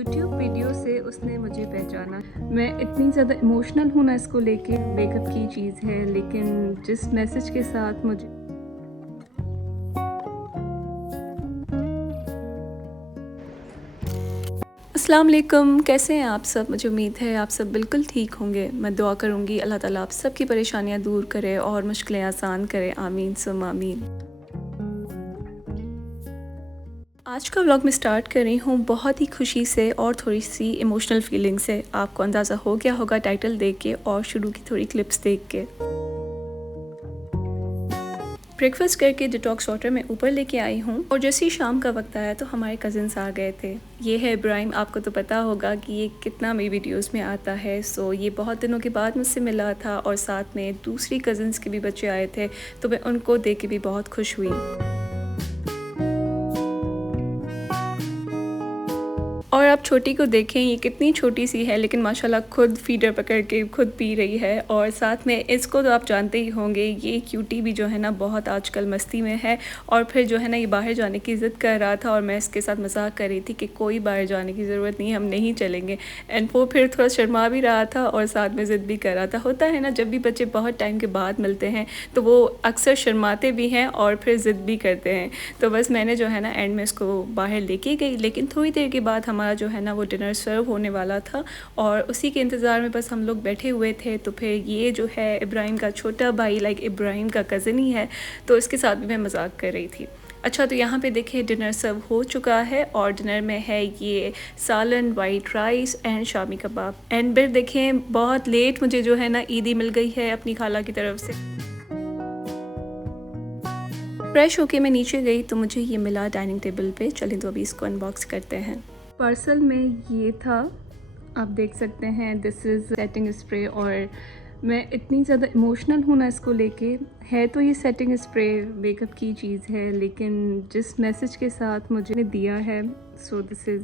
YouTube video से उसने मुझे पहचाना। मैं इतनी ज़्यादा इमोशनल हूँ ना इसको लेके। ब्रेकअप की चीज़ है, लेकिन जिस मैसेज के साथ मुझे अस्सलाम वालेकुम, कैसे हैं आप सब। मुझे उम्मीद है आप सब बिल्कुल ठीक होंगे। मैं दुआ करूँगी अल्लाह ताला आप सब की परेशानियाँ दूर करे और मुश्किलें आसान करे। आमीन सुम आमीन। आज का व्लॉग मैं स्टार्ट कर रही हूँ बहुत ही खुशी से और थोड़ी सी इमोशनल फीलिंग से। आपको अंदाज़ा हो गया होगा टाइटल देख के और शुरू की थोड़ी क्लिप्स देख के। ब्रेकफास्ट करके डिटॉक्स वाटर में ऊपर लेके आई हूँ और जैसे ही शाम का वक्त आया तो हमारे कज़न्स आ गए थे। ये है इब्राहिम, आपको तो पता होगा कि ये कितना मेरी वीडियोस में आता है। सो ये बहुत दिनों के बाद मुझसे मिला था और साथ में दूसरी कज़न्स के भी बच्चे आए थे, तो मैं उनको देख के भी बहुत खुश हुई। और आप छोटी को देखें, ये कितनी छोटी सी है लेकिन माशाल्लाह खुद फीडर पकड़ के खुद पी रही है। और साथ में इसको तो आप जानते ही होंगे, ये क्यूटी भी जो है ना बहुत आजकल मस्ती में है। और फिर जो है ना ये बाहर जाने की ज़िद कर रहा था और मैं इसके साथ मजाक कर रही थी कि कोई बाहर जाने की ज़रूरत नहीं, हम नहीं चलेंगे। एंड वो फिर थोड़ा शर्मा भी रहा था और साथ में ज़िद भी कर रहा था। होता है ना, जब भी बच्चे बहुत टाइम के बाद मिलते हैं तो वो अक्सर शर्माते भी हैं और फिर ज़िद भी करते हैं। तो बस मैंने जो है ना एंड में इसको बाहर लेके गई, लेकिन थोड़ी देर के बाद हमारा जो है ना वो डिनर सर्व होने वाला था और उसी के इंतज़ार में बस हम लोग बैठे हुए थे। तो फिर ये जो है इब्राहिम का छोटा भाई, लाइक इब्राहिम का कज़न ही है, तो इसके साथ भी मैं मजाक कर रही थी। अच्छा, तो यहाँ पे देखिए डिनर सर्व हो चुका है और डिनर में है ये सालन, white rice and shami kebab. And फिर देखें बहुत लेट मुझे जो है ना ईदी मिल गई है अपनी खाला की तरफ से। फ्रेश होके मैं नीचे गई तो मुझे ये मिला डाइनिंग टेबल पे। चलें तो अभी इसको अनबॉक्स करते हैं। पार्सल में ये था, आप देख सकते हैं, दिस इज़ सेटिंग स्प्रे। और मैं इतनी ज़्यादा इमोशनल हूँ ना इसको लेके। है तो ये सेटिंग स्प्रे मेकअप की चीज़ है, लेकिन जिस मैसेज के साथ मुझे दिया है, so this is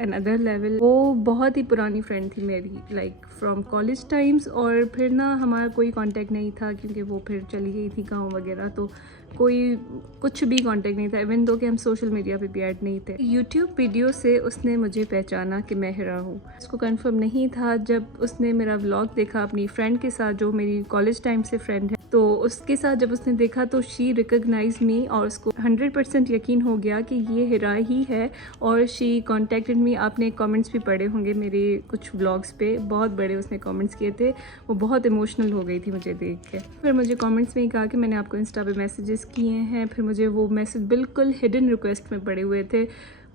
another level. वो बहुत ही पुरानी फ्रेंड थी मेरी, लाइक फ्रॉम कॉलेज टाइम्स। और फिर ना हमारा कोई कांटेक्ट नहीं था क्योंकि वो फिर चली गई थी गांव वगैरह, तो कोई कुछ भी कांटेक्ट नहीं था। इवन दो कि हम सोशल मीडिया पे भी ऐड नहीं थे। यूट्यूब वीडियो से उसने मुझे पहचाना कि मैं हिरा हूँ। उसको कंफर्म नहीं था। जब उसने मेरा व्लॉग देखा अपनी फ्रेंड के साथ, जो मेरी कॉलेज टाइम से फ्रेंड है, तो उसके साथ जब उसने देखा तो शी रिकग्नाइज मी और उसको 100% यकीन हो गया कि ये हिरा ही है। और शी कॉन्टेक्टेड मी। आपने कमेंट्स भी पढ़े होंगे मेरे कुछ व्लॉग्स पे, बहुत बड़े उसने कमेंट्स किए थे। वो बहुत इमोशनल हो गई थी मुझे देख के। फिर मुझे कमेंट्स में ही कहा कि मैंने आपको इंस्टा पे मैसेजेस किए हैं। फिर मुझे वो मैसेज बिल्कुल हिडन रिक्वेस्ट में पड़े हुए थे।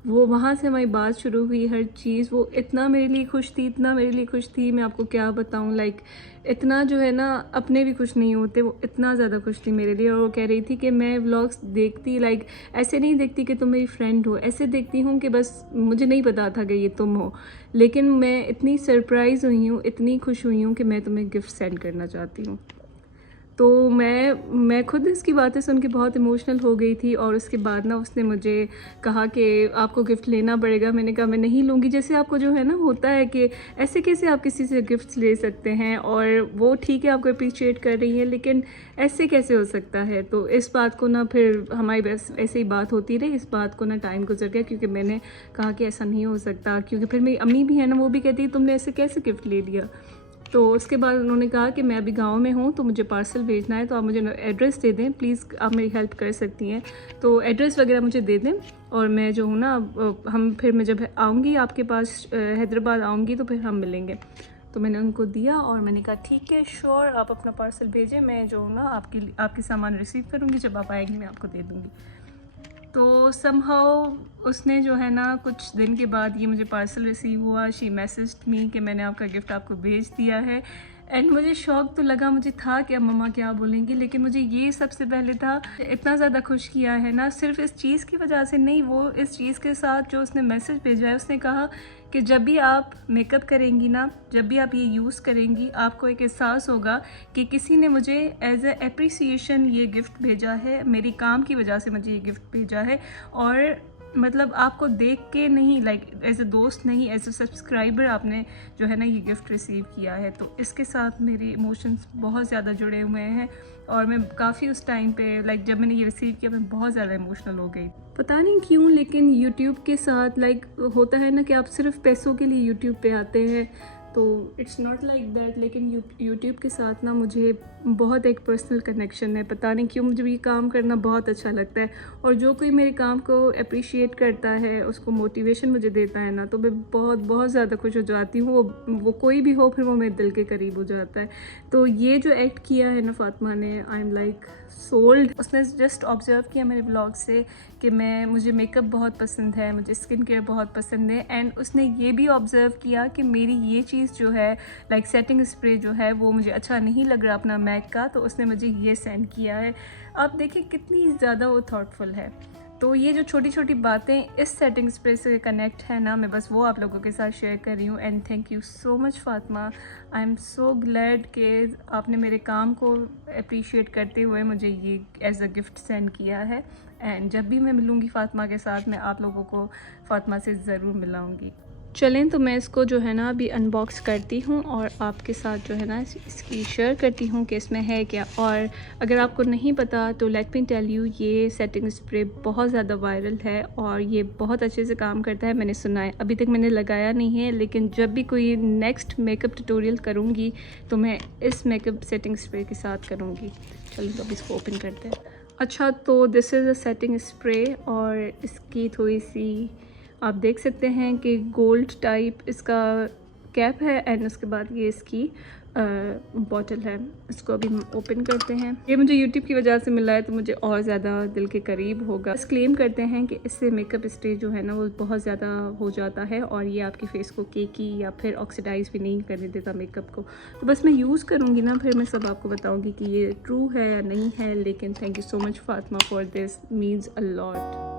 वो वहाँ से हमारी बात शुरू हुई, हर चीज़। वो इतना मेरे लिए खुश थी, इतना मेरे लिए खुश थी, मैं आपको क्या बताऊँ। लाइक इतना जो है ना, अपने भी खुश नहीं होते, वो इतना ज़्यादा खुश थी मेरे लिए। और वो कह रही थी कि मैं व्लॉग्स देखती, लाइक ऐसे नहीं देखती कि तुम मेरी फ्रेंड हो, ऐसे देखती हूँ कि बस मुझे नहीं पता था कि ये तुम हो। लेकिन मैं इतनी सरप्राइज़ हुई हूँ, इतनी खुश हुई हूँ कि मैं तुम्हें गिफ्ट सेंड करना चाहती हूँ। तो मैं खुद इसकी बातें सुन के बहुत इमोशनल हो गई थी। और उसके बाद ना उसने मुझे कहा कि आपको गिफ्ट लेना पड़ेगा। मैंने कहा मैं नहीं लूँगी। जैसे आपको जो है ना होता है कि ऐसे कैसे आप किसी से गिफ्ट्स ले सकते हैं, और वो ठीक है आपको अप्रिशिएट कर रही है, लेकिन ऐसे कैसे हो सकता है। तो इस बात को ना फिर हमारी बस ऐसे ही बात होती रही। इस बात को ना टाइम गुजर गया क्योंकि मैंने कहा कि ऐसा नहीं हो सकता। क्योंकि फिर मेरी अम्मी भी है ना, वो भी कहती है तुमने ऐसे कैसे गिफ्ट ले लिया। तो उसके बाद उन्होंने कहा कि मैं अभी गांव में हूँ तो मुझे पार्सल भेजना है, तो आप मुझे एड्रेस दे दें प्लीज़, आप मेरी हेल्प कर सकती हैं। तो एड्रेस वगैरह मुझे दे दें और मैं जो हूँ ना, मैं जब आऊँगी आपके पास, हैदराबाद आऊँगी, तो फिर हम मिलेंगे। तो मैंने उनको दिया और मैंने कहा ठीक है श्योर, आप अपना पार्सल भेजें, मैं जो हूँ ना आपकी सामान रिसीव करूँगी, जब आप आएंगी मैं आपको दे दूँगी। तो समहाउ उसने जो है ना कुछ दिन के बाद ये मुझे पार्सल रिसीव हुआ। शी मैसेज्ड मी कि मैंने आपका गिफ्ट आपको भेज दिया है। एंड मुझे शौक तो लगा, मुझे था कि अब मम्मा क्या बोलेंगी, लेकिन मुझे ये सबसे पहले था, इतना ज़्यादा खुश किया है ना सिर्फ इस चीज़ की वजह से नहीं, वो इस चीज़ के साथ जो उसने मैसेज भेजा है, उसने कहा कि जब भी आप मेकअप करेंगी ना, जब भी आप ये यूज़ करेंगी, आपको एक एहसास होगा कि किसी ने मुझे एज ए एप्रिसिएशन ये गिफ्ट भेजा है, मेरी काम की वजह से मुझे ये गिफ्ट भेजा है। और मतलब आपको देख के नहीं, लाइक एज अ दोस्त नहीं, एज अ सब्सक्राइबर आपने जो है ना ये गिफ्ट रिसीव किया है, तो इसके साथ मेरे इमोशंस बहुत ज़्यादा जुड़े हुए हैं और मैं काफ़ी उस टाइम पे लाइक जब मैंने ये रिसीव किया मैं बहुत ज़्यादा इमोशनल हो गई। पता नहीं क्यों, लेकिन यूट्यूब के साथ लाइक होता है ना कि आप सिर्फ पैसों के लिए यूट्यूब पे आते हैं, तो इट्स नॉट लाइक दैट, लेकिन यूट्यूब के साथ ना मुझे बहुत एक पर्सनल कनेक्शन है। पता नहीं क्यों मुझे ये काम करना बहुत अच्छा लगता है, और जो कोई मेरे काम को अप्रिशिएट करता है, उसको मोटिवेशन मुझे देता है ना, तो मैं बहुत बहुत ज़्यादा खुश हो जाती हूँ। वो कोई भी हो, फिर वो मेरे दिल के करीब हो जाता है। तो ये जो एक्ट किया है ना फातिमा ने, आई एम लाइक सोल्ड। उसने जस्ट ऑब्जर्व किया मेरे ब्लॉग से कि मुझे मेकअप बहुत पसंद है, मुझे स्किन केयर बहुत पसंद है, एंड उसने ये भी ऑब्ज़र्व किया कि मेरी ये चीज़ जो है लाइक सेटिंग स्प्रे जो है वो मुझे अच्छा नहीं लग रहा अपना मैक का, तो उसने मुझे ये सेंड किया है। आप देखिए कितनी ज़्यादा वो थॉटफुल है। तो ये जो छोटी छोटी बातें इस सेटिंग स्प्रे से कनेक्ट है ना, मैं बस वो आप लोगों के साथ शेयर कर रही हूँ। And thank you so much Fatima, I am so glad कि आपने मेरे काम को अप्रिशिएट करते हुए मुझे ये एज अ गिफ्ट सेंड किया है। एंड जब भी मैं मिलूँगी फातिमा के साथ, मैं आप लोगों को फातिमा से ज़रूर मिलाऊँगी। चलें, तो मैं इसको जो है ना अभी अनबॉक्स करती हूँ और आपके साथ जो है ना इसकी शेयर करती हूँ कि इसमें है क्या। और अगर आपको नहीं पता तो लेट मी टेल यू, ये सेटिंग स्प्रे बहुत ज़्यादा वायरल है और ये बहुत अच्छे से काम करता है, मैंने सुना है। अभी तक मैंने लगाया नहीं है, लेकिन जब भी कोई नेक्स्ट मेकअप ट्यूटोरियल करूँगी तो मैं इस मेकअप सेटिंग स्प्रे के साथ करूँगी। चलो तो अभी इसको ओपन करते हैं। अच्छा, तो this is a setting spray और इसकी थोड़ी सी आप देख सकते हैं कि गोल्ड टाइप इसका कैप है, एंड उसके बाद ये इसकी बॉटल है। इसको अभी हम ओपन करते हैं। ये मुझे यूट्यूब की वजह से मिला है, तो मुझे और ज़्यादा दिल के करीब होगा। बस क्लेम करते हैं कि इससे मेकअप स्टे जो है ना वो बहुत ज़्यादा हो जाता है, और ये आपके फेस को केकी या फिर ऑक्सीडाइज भी नहीं करने देता मेकअप को। तो बस मैं यूज़ करूँगी ना, फिर मैं सब आपको बताऊँगी कि ये ट्रू है या नहीं है। लेकिन thank you so much Fatima for this, means a lot.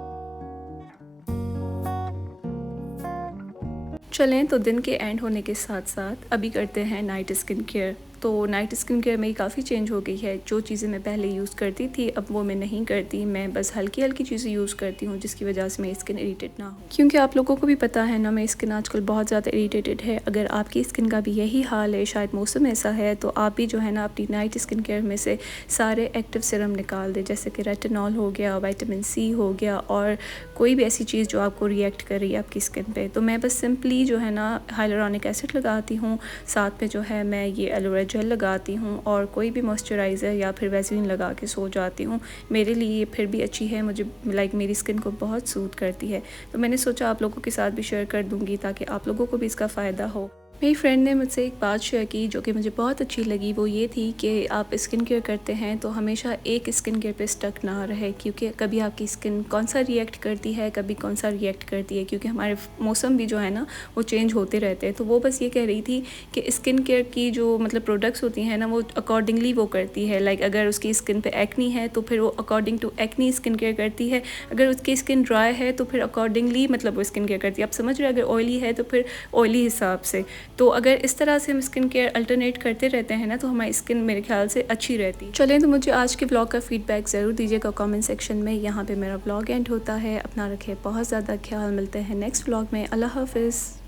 चलें, तो दिन के एंड होने के साथ साथ अभी करते हैं नाइट स्किन केयर। तो नाइट स्किन केयर मेरी काफ़ी चेंज हो गई है। जो चीज़ें मैं पहले यूज़ करती थी अब वो मैं नहीं करती। मैं बस हल्की हल्की चीज़ें यूज़ करती हूँ जिसकी वजह से मेरी स्किन इरीटेट ना हो, क्योंकि आप लोगों को भी पता है ना मेरी स्किन आजकल बहुत ज़्यादा इरीटेटेड है। अगर आपकी स्किन का भी यही हाल है, शायद मौसम ऐसा है, तो आप भी जो है ना अपनी नाइट स्किन केयर में से सारे एक्टिव सीरम निकाल दें, जैसे कि रेटिनॉल हो गया, विटामिन सी हो गया, और कोई भी ऐसी चीज़ जो आपको रिएक्ट कर रही है आपकी स्किन पे। तो मैं बस सिंपली जो है ना हाइलुरोनिक एसिड लगाती हूँ, साथ में जो है मैं ये एलोवेरा जेल लगाती हूँ, और कोई भी मॉइस्चराइज़र या फिर वैसलीन लगा के सो जाती हूँ। मेरे लिए ये फिर भी अच्छी है, मुझे लाइक मेरी स्किन को बहुत सूट करती है। तो मैंने सोचा आप लोगों के साथ भी शेयर कर दूँगी ताकि आप लोगों को भी इसका फ़ायदा हो। मेरी फ्रेंड ने मुझसे एक बात शेयर की जो कि मुझे बहुत अच्छी लगी। वो ये थी कि आप स्किन केयर करते हैं तो हमेशा एक स्किन केयर पे स्टक ना रहे, क्योंकि कभी आपकी स्किन कौन सा रिएक्ट करती है, कभी कौन सा रिएक्ट करती है, क्योंकि हमारे मौसम भी जो है ना वो चेंज होते रहते हैं। तो वो बस ये कह रही थी कि स्किन केयर की जो मतलब प्रोडक्ट्स होती हैं ना वो अकॉर्डिंगली वो करती है। लाइक अगर उसकी स्किन पे एक्नी है तो फिर वो according to acne skin care करती है, अगर उसकी स्किन ड्राई है तो फिर अकॉर्डिंगली मतलब वो स्किन केयर करती है। आप समझ रहे हैं, अगर ऑयली है तो फिर ऑयली हिसाब से। तो अगर इस तरह से हम स्किन केयर अल्टरनेट करते रहते हैं ना तो हमारी स्किन मेरे ख्याल से अच्छी रहती है। चलें, तो मुझे आज के ब्लॉग का फीडबैक ज़रूर दीजिएगा कमेंट सेक्शन में। यहाँ पे मेरा ब्लॉग एंड होता है। अपना रखें बहुत ज़्यादा ख्याल। मिलते हैं नेक्स्ट ब्लॉग में। अल्लाह हाफिज़।